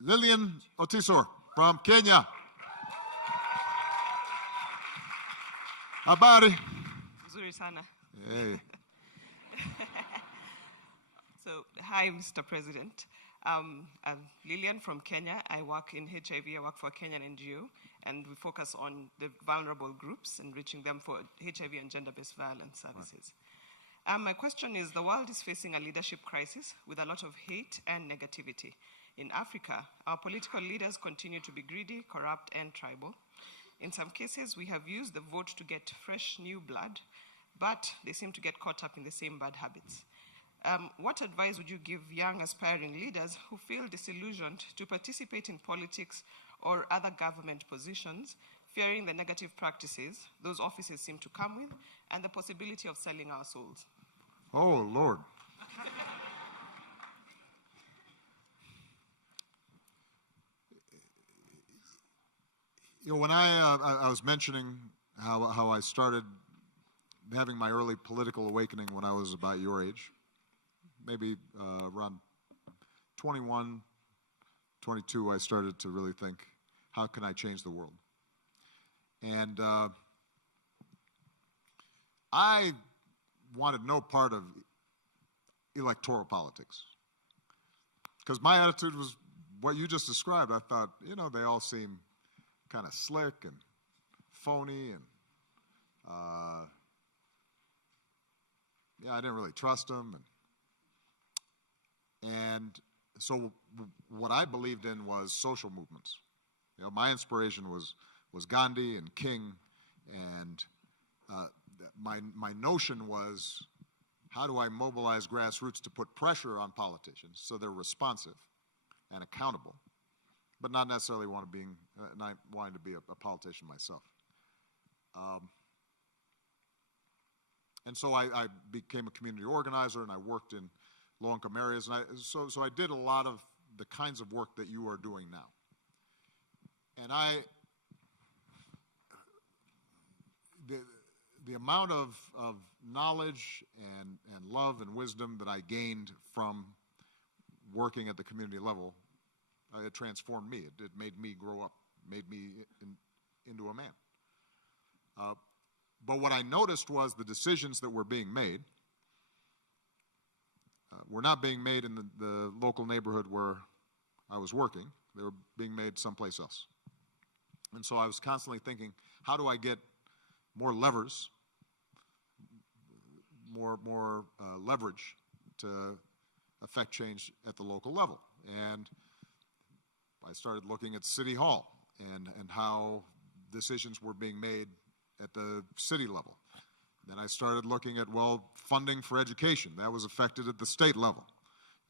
Lilian Otiso from Kenya. Habari. Nzuri sana. Hey. So, hi, Mr. President. I'm Lilian from Kenya. I work in HIV. I work for a Kenyan NGO, and we focus on the vulnerable groups and reaching them for HIV and gender-based violence services. Right. My question is, the world is facing a leadership crisis with a lot of hate and negativity. In Africa, our political leaders continue to be greedy, corrupt, and tribal. In some cases, we have used the vote to get fresh new blood, but they seem to get caught up in the same bad habits. What advice would you give young aspiring leaders who feel disillusioned to participate in politics or other government positions, fearing the negative practices those offices seem to come with and the possibility of selling our souls? Oh, Lord. You know, when I was mentioning how I started having my early political awakening when I was about your age, maybe around 21, 22, I started to really think, how can I change the world? And I wanted no part of electoral politics, because my attitude was what you just described. I thought, you know, they all seem kind of slick and phony, and yeah, I didn't really trust them. And so what I believed in was social movements. You know, my inspiration was Gandhi and King, and my notion was, how do I mobilize grassroots to put pressure on politicians so they're responsive and accountable, but not necessarily wanting to be a politician myself. And so I became a community organizer, and I worked in low-income areas, and so I did a lot of the kinds of work that you are doing now. And the amount of knowledge and love and wisdom that I gained from working at the community level, it transformed me. It made me grow up, made me into a man. But what I noticed was the decisions that were being made were not being made in the local neighborhood where I was working. They were being made someplace else. And so I was constantly thinking, how do I get more levers, more leverage to affect change at the local level? And I started looking at City Hall and how decisions were being made at the city level. Then I started looking at, well, funding for education. That was affected at the state level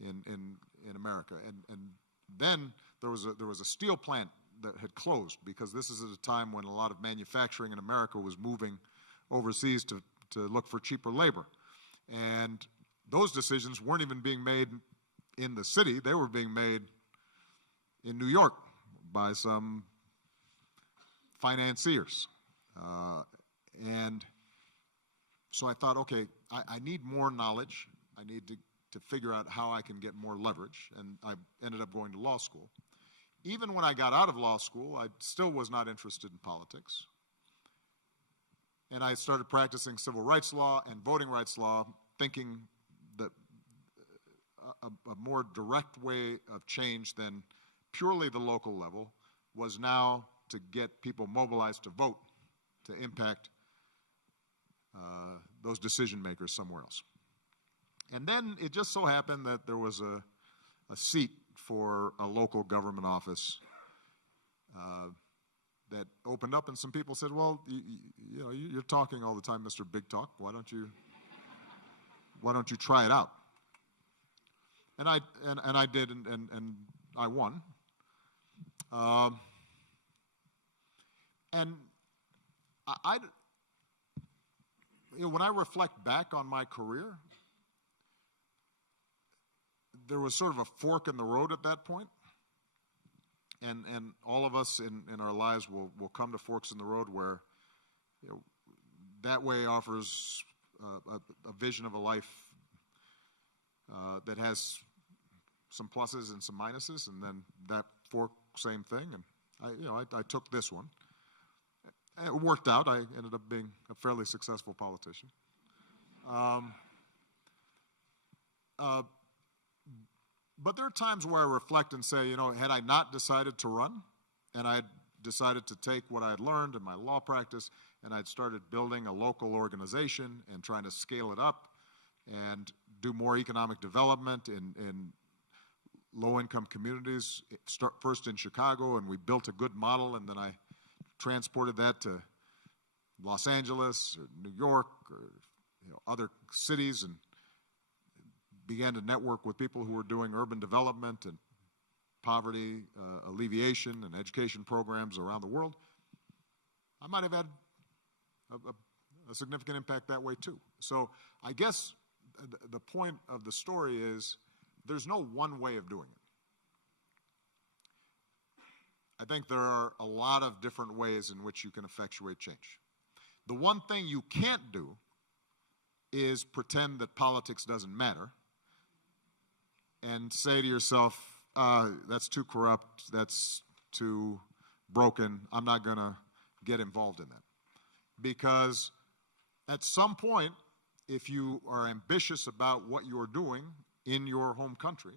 in America. And then there was a steel plant that had closed, because this is at a time when a lot of manufacturing in America was moving overseas to look for cheaper labor. And those decisions weren't even being made in the city. They were being made in New York by some financiers. And so I thought, okay, I need more knowledge. I need to figure out how I can get more leverage. And I ended up going to law school. Even when I got out of law school, I still was not interested in politics. And I started practicing civil rights law and voting rights law, thinking that a more direct way of change than purely the local level was now to get people mobilized to vote, to impact those decision makers somewhere else. And then it just so happened that there was a seat for a local government office that opened up, and some people said, well, you know, you're talking all the time, Mr. Big Talk. Why don't you try it out? And I did, and I won. And you know, when I reflect back on my career, there was sort of a fork in the road at that point. And all of us in our lives will come to forks in the road where, you know, that way offers a vision of a life that has some pluses and some minuses, and then that fork, same thing. And I took this one. It worked out. I ended up being a fairly successful politician. But there are times where I reflect and say, had I not decided to run, and I had decided to take what I had learned in my law practice, and I'd started building a local organization and trying to scale it up and do more economic development in low-income communities, first in Chicago, and we built a good model, and then I transported that to Los Angeles or New York or other cities, and began to network with people who were doing urban development and poverty alleviation and education programs around the world. I might have had a significant impact that way too. So I guess the point of the story is there's no one way of doing it. I think there are a lot of different ways in which you can effectuate change. The one thing you can't do is pretend that politics doesn't matter and say to yourself, that's too corrupt, that's too broken, I'm not going to get involved in that. Because at some point, if you are ambitious about what you're doing in your home country,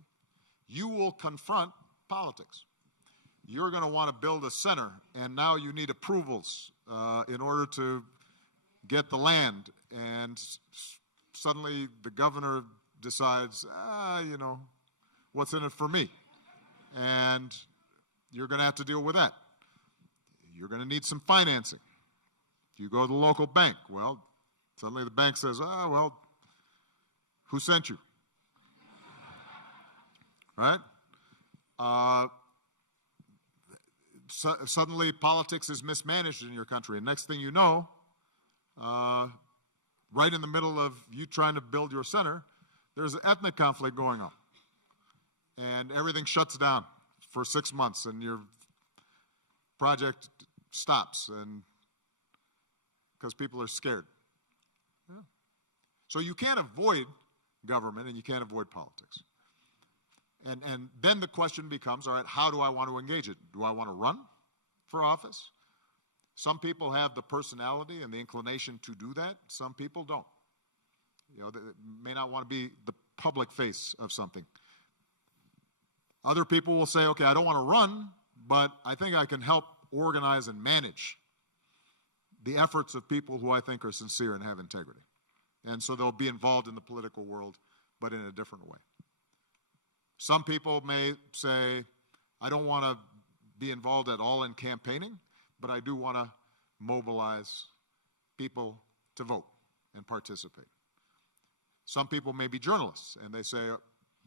you will confront politics. You're going to want to build a center, and now you need approvals in order to get the land, and suddenly the governor decides, what's in it for me? And you're going to have to deal with that. You're going to need some financing. You go to the local bank. Well, suddenly the bank says, who sent you? Right? Suddenly politics is mismanaged in your country. And next thing you know, right in the middle of you trying to build your center, there's an ethnic conflict going on. And everything shuts down for 6 months, and your project stops, and because people are scared. Yeah. So you can't avoid government, and you can't avoid politics. And then the question becomes, all right, how do I want to engage it? Do I want to run for office? Some people have the personality and the inclination to do that. Some people don't. They may not want to be the public face of something. Other people will say, okay, I don't want to run, but I think I can help organize and manage the efforts of people who I think are sincere and have integrity. And so they'll be involved in the political world, but in a different way. Some people may say, I don't want to be involved at all in campaigning, but I do want to mobilize people to vote and participate. Some people may be journalists, and they say,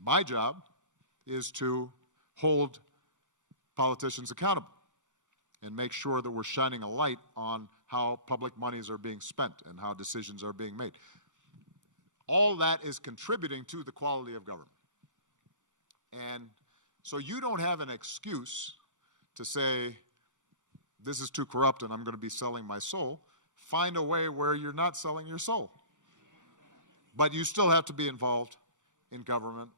my job is to hold politicians accountable and make sure that we're shining a light on how public monies are being spent and how decisions are being made. All that is contributing to the quality of government. And so you don't have an excuse to say, this is too corrupt and I'm going to be selling my soul. Find a way where you're not selling your soul. But you still have to be involved in government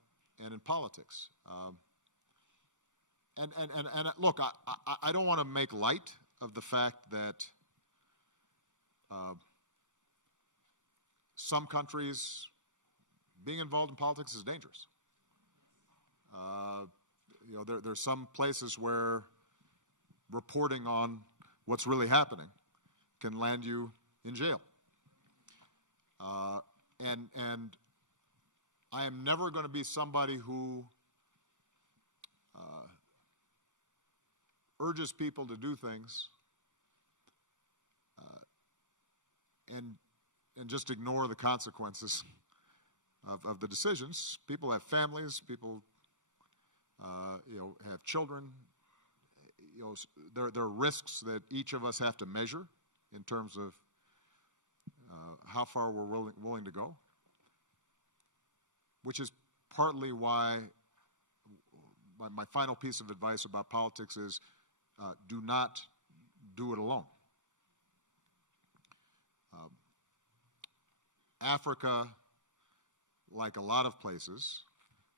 and in politics. And look, I don't want to make light of the fact that some countries being involved in politics is dangerous. There's some places where reporting on what's really happening can land you in jail. And I am never going to be somebody who urges people to do things and just ignore the consequences of the decisions. People have families. People, have children. There are risks that each of us have to measure in terms of how far we're willing to go, which is partly why my final piece of advice about politics is do not do it alone. Africa, like a lot of places,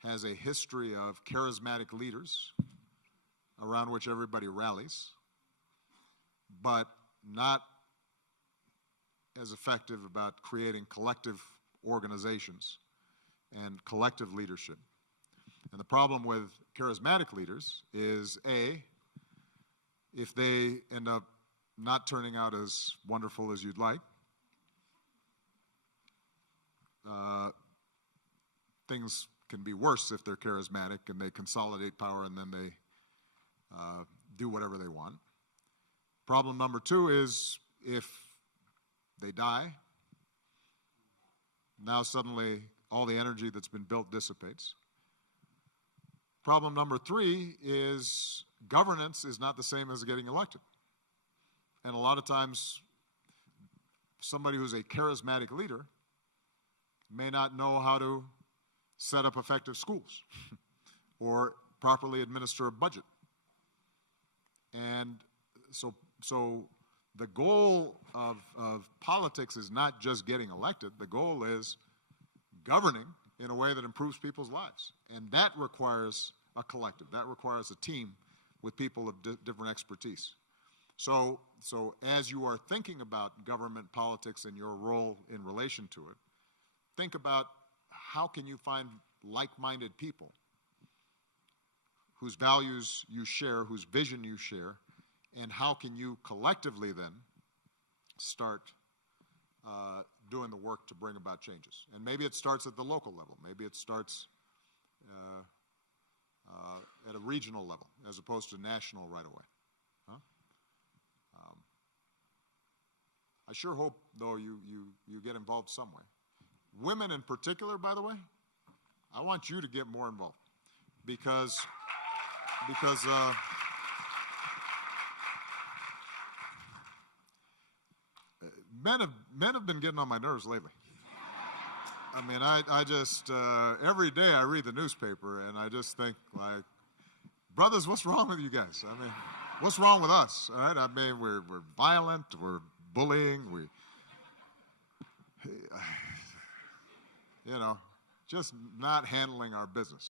has a history of charismatic leaders around which everybody rallies, but not as effective about creating collective organizations and collective leadership. And the problem with charismatic leaders is, A, if they end up not turning out as wonderful as you'd like, things can be worse if they're charismatic and they consolidate power and then they do whatever they want. Problem number two is if they die, now suddenly all the energy that's been built dissipates. Problem number three is governance is not the same as getting elected. And a lot of times, somebody who's a charismatic leader may not know how to set up effective schools or properly administer a budget. And so the goal of politics is not just getting elected. The goal is governing in a way that improves people's lives. And that requires a collective. That requires a team with people of different expertise. So as you are thinking about government politics and your role in relation to it, think about how can you find like-minded people whose values you share, whose vision you share, and how can you collectively then start doing the work to bring about changes. And maybe it starts at the local level. Maybe it starts at a regional level as opposed to national right away. Huh? I sure hope, though, you get involved some way. Women in particular, by the way, I want you to get more involved because men have been getting on my nerves lately. I mean, I just every day I read the newspaper and I just think, like, brothers, what's wrong with you guys? I mean, what's wrong with us? All right? I mean, we're violent, we're bullying, just not handling our business.